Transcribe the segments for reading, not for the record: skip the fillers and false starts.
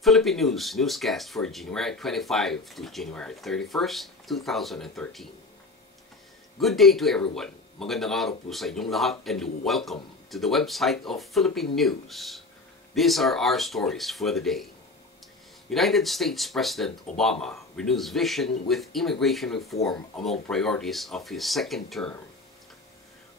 Philippine News newscast for January 25 to January 31st, 2013. Good day to everyone. Magandang araw po sa inyong lahat and welcome to the website of Philippine News. These are our stories for the day. United States President Obama renews vision with immigration reform among priorities of his second term.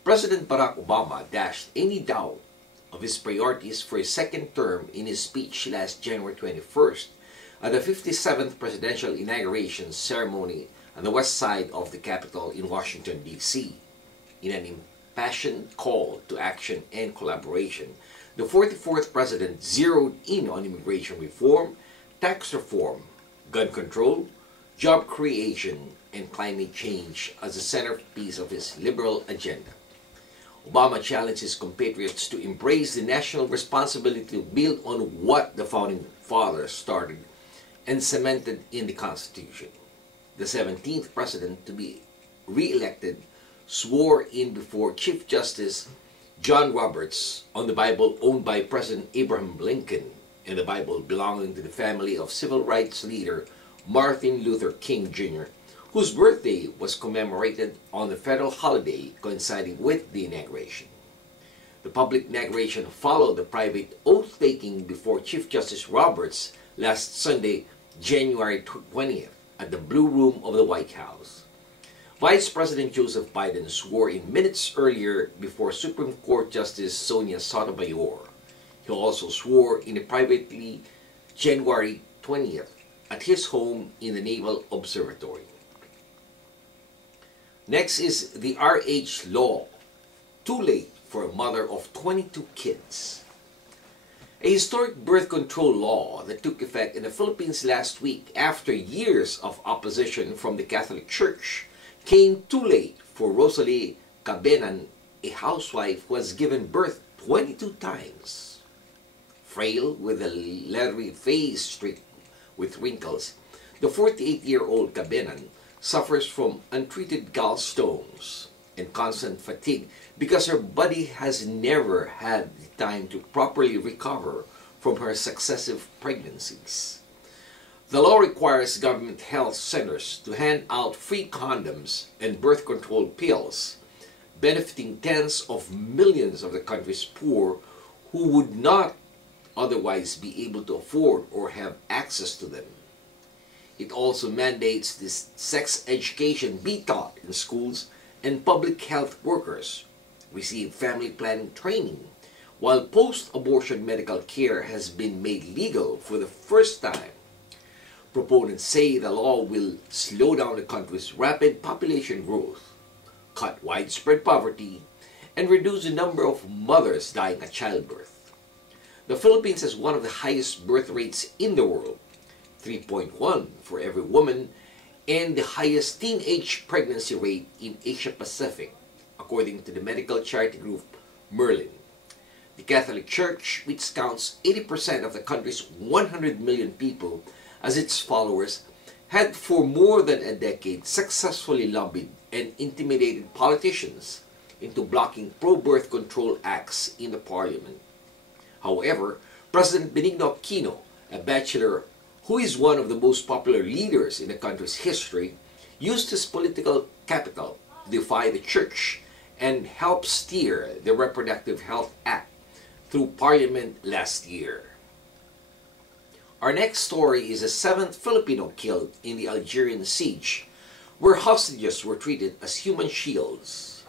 President Barack Obama dashed any doubt of his priorities for his second term in his speech last January 21st at the 57th presidential inauguration ceremony on the west side of the Capitol in Washington, D.C. In an impassioned call to action and collaboration, the 44th president zeroed in on immigration reform, tax reform, gun control, job creation, and climate change as the centerpiece of his liberal agenda. Obama challenged his compatriots to embrace the national responsibility to build on what the Founding Fathers started and cemented in the Constitution. The 17th president to be re-elected swore in before Chief Justice John Roberts on the Bible owned by President Abraham Lincoln and the Bible belonging to the family of civil rights leader Martin Luther King Jr., whose birthday was commemorated on the federal holiday coinciding with the inauguration. The public inauguration followed the private oath-taking before Chief Justice Roberts last Sunday, January 20th, at the Blue Room of the White House. Vice President Joseph Biden swore in minutes earlier before Supreme Court Justice Sonia Sotomayor. He also swore in a privately January 20th at his home in the Naval Observatory. Next is the RH law, too late for a mother of 22 kids. A historic birth control law that took effect in the Philippines last week after years of opposition from the Catholic Church came too late for Rosalie Cabenan, a housewife who has given birth 22 times. Frail, with a leathery face streaked with wrinkles, the 48-year-old Cabenan suffers from untreated gallstones and constant fatigue because her body has never had the time to properly recover from her successive pregnancies. The law requires government health centers to hand out free condoms and birth control pills, benefiting tens of millions of the country's poor who would not otherwise be able to afford or have access to them. It also mandates this sex education be taught in schools and public health workers receive family planning training, while post-abortion medical care has been made legal for the first time. Proponents say the law will slow down the country's rapid population growth, cut widespread poverty, and reduce the number of mothers dying at childbirth. The Philippines has one of the highest birth rates in the world, 3.1 for every woman, and the highest teenage pregnancy rate in Asia Pacific, according to the medical charity group Merlin. The Catholic Church, which counts 80% of the country's 100 million people as its followers, had for more than a decade successfully lobbied and intimidated politicians into blocking pro-birth control acts in the parliament. However, President Benigno Aquino, a bachelor who is one of the most popular leaders in the country's history, used his political capital to defy the church and help steer the Reproductive Health Act through Parliament last year. Our next story is the 7th Filipino killed in the Algerian siege, where hostages were treated as human shields.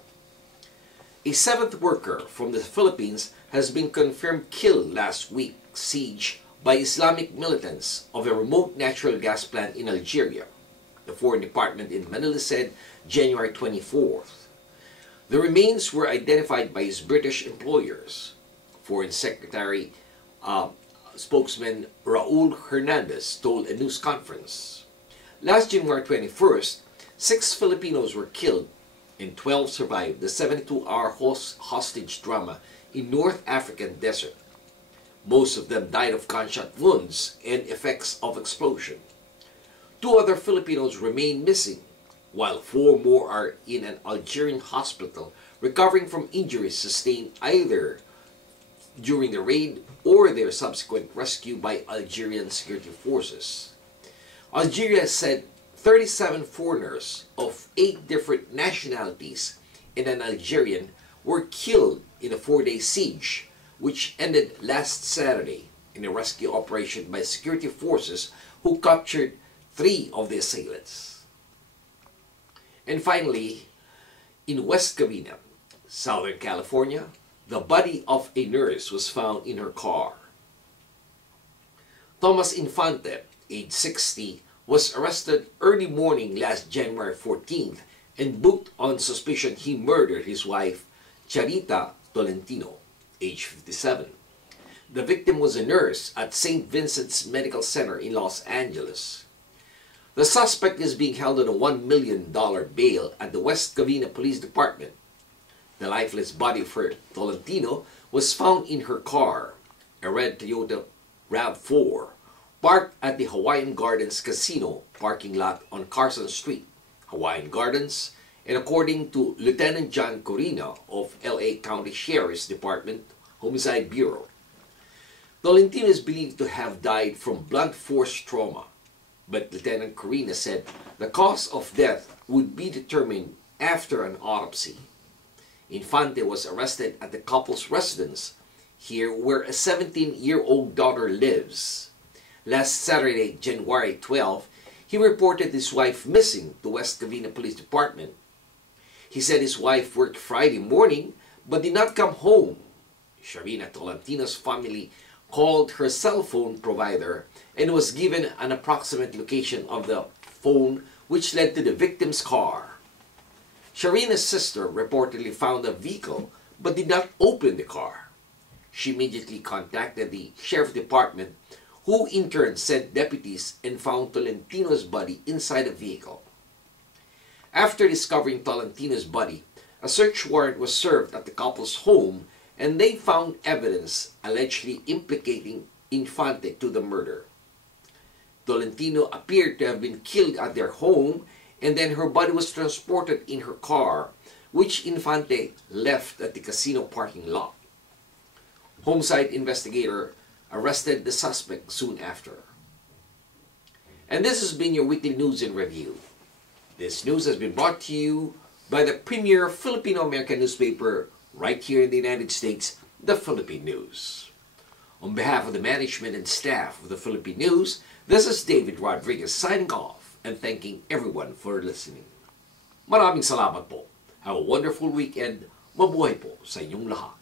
A 7th worker from the Philippines has been confirmed killed last week's siege by Islamic militants of a remote natural gas plant in Algeria, the Foreign Department in Manila said January 24th. The remains were identified by his British employers. Foreign Secretary spokesman Raul Hernandez told a news conference. Last January 21st, 6 Filipinos were killed and 12 survived the 72-hour hostage drama in North African desert. Most of them died of gunshot wounds and effects of explosion. 2 other Filipinos remain missing, while 4 more are in an Algerian hospital recovering from injuries sustained either during the raid or their subsequent rescue by Algerian security forces. Algeria said 37 foreigners of 8 different nationalities and an Algerian were killed in a 4-day siege, which ended last Saturday in a rescue operation by security forces who captured 3 of the assailants. And finally, in West Covina, Southern California, the body of a nurse was found in her car. Thomas Infante, age 60, was arrested early morning last January 14th and booked on suspicion he murdered his wife, Charita Tolentino, age 57. The victim was a nurse at St. Vincent's Medical Center in Los Angeles. The suspect is being held on a $1 million bail at the West Covina Police Department. The lifeless body of Tolentino was found in her car, a red Toyota RAV4, parked at the Hawaiian Gardens Casino parking lot on Carson Street, Hawaiian Gardens, and according to Lieutenant John Corina of LA County Sheriff's Department Homicide Bureau. Tolentino is believed to have died from blunt force trauma, but Lieutenant Corina said the cause of death would be determined after an autopsy. Infante was arrested at the couple's residence here where a 17-year-old daughter lives. Last Saturday, January 12, he reported his wife missing to West Covina Police Department. He said his wife worked Friday morning but did not come home. Sharina Tolentino's family called her cell phone provider and was given an approximate location of the phone, which led to the victim's car. Sharina's sister reportedly found a vehicle but did not open the car. She immediately contacted the sheriff's department, who in turn sent deputies and found Tolentino's body inside the vehicle. After discovering Tolentino's body, a search warrant was served at the couple's home, and they found evidence allegedly implicating Infante to the murder. Tolentino appeared to have been killed at their home, and then her body was transported in her car, which Infante left at the casino parking lot. Homicide investigator arrested the suspect soon after. And this has been your weekly news in review. This news has been brought to you by the premier Filipino-American newspaper right here in the United States, the Philippine News. On behalf of the management and staff of the Philippine News, this is David Rodriguez signing off and thanking everyone for listening. Maraming salamat po. Have a wonderful weekend. Mabuhay po sa inyong lahat.